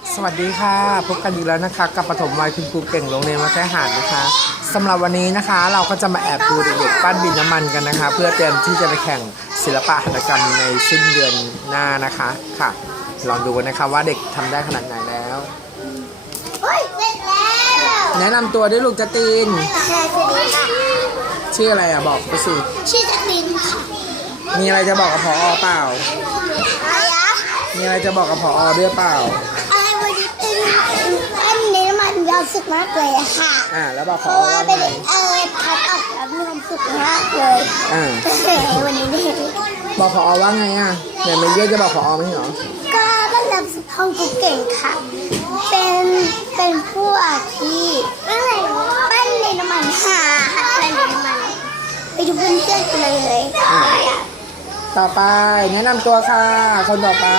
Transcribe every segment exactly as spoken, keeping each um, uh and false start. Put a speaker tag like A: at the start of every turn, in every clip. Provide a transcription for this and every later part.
A: สวัสดีค่ะพบกันอีกแล้วนะคะกับปฐมวัยคุณครูเก่งโรงเรียนวัดแจ้หาดนะคะสำหรับวันนี้นะคะเราก็จะมาแอบดูเด็กๆปั้นดินน้ำมันกันนะคะเพื่อเตรียมที่จะไปแข่งศิลปะหัตถกรรมในสิ้นเดือนหน้านะคะค่ะลองดูกันนะคะว่าเด็กทำได้ขนาดไหนแล้ว
B: เฮ้ยเสร็จแล้ว
A: แนะนำตัวด้วยลูกจตีน
B: สวัสดีค่ะ
A: ชื่ออะไรอ่ะบอกไปสิ
B: ชื่อจักรินค่ะ
A: มีอะไรจะบอกกับผอเปล่า
B: อะไรอะ
A: มีอะไรจะบอกกับผอด้วยเปล่า
B: อะไรวันนี้เป็นอันนี้มันมีความสุขมากเลยอะค่ะ
A: อ่าแล้วบอกผ
B: เพ
A: อ
B: ราะว่า
A: ว่า
B: เป็น
A: ไง
B: เออพัดออกแล้วมีความสุขมากเลย
A: อ่า
B: วันนี้เนี่ย
A: บอกผอว่าไงอ่ะเนี่ยมันเยอะจะบอกผอไม่ใช่เหรอ
B: ก็ก็รับห้องกูเก่งค่ะเป็นเป็นพวกที่อะไรปั้นในน้ำมันหาหัดปั้นในน้ำมันไปดูเพื่อนๆกันเลยอ่ะ
A: ต่อไปแนะนำตัวค่ะคนต่อไป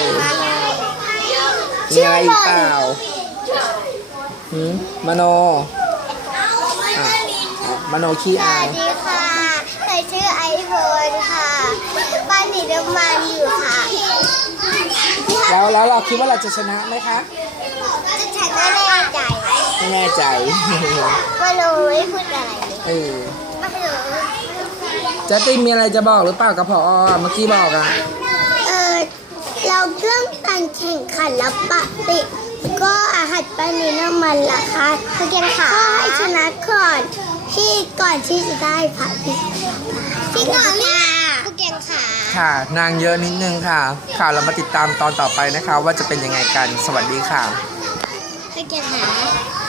A: มีอะไรอีกเปล่าหืมมโนอ่ะมโนขี้อาย
B: สวัสดีค่ะใส่ชื่อไอโฟนค่ะบ้านหนีน้ำมันอยู่ค่ะ
A: แล้วแล้วเราคิดว่าเราจะชนะไหมคะ
B: ฉันก็แน่ใจ
A: ไม่แน่ใจ
B: ไม่รู้ไม่พูดอะไร
A: เออ
B: ไม่รู้
A: จะติมมีอะไรจะบอกหรือเปล่ากับพอเมื่อกี้บอกอ่ะ
B: เออเราเรื่องการแข่งขันแล้วปะติก็อาหารปลาเนื้อมันล่ะคะคือแกงขาให้ชนะก่อนที่ก่อนที่จะได้ผักที่ก่อนเนี่ยคือแกงขา
A: ค่ะนางเยอะนิดนึงค่ะค่ะเรามาติดตามตอนต่อไปนะคะว่าจะเป็นยังไงกันสวัสดีค่ะ
B: คือแกงขา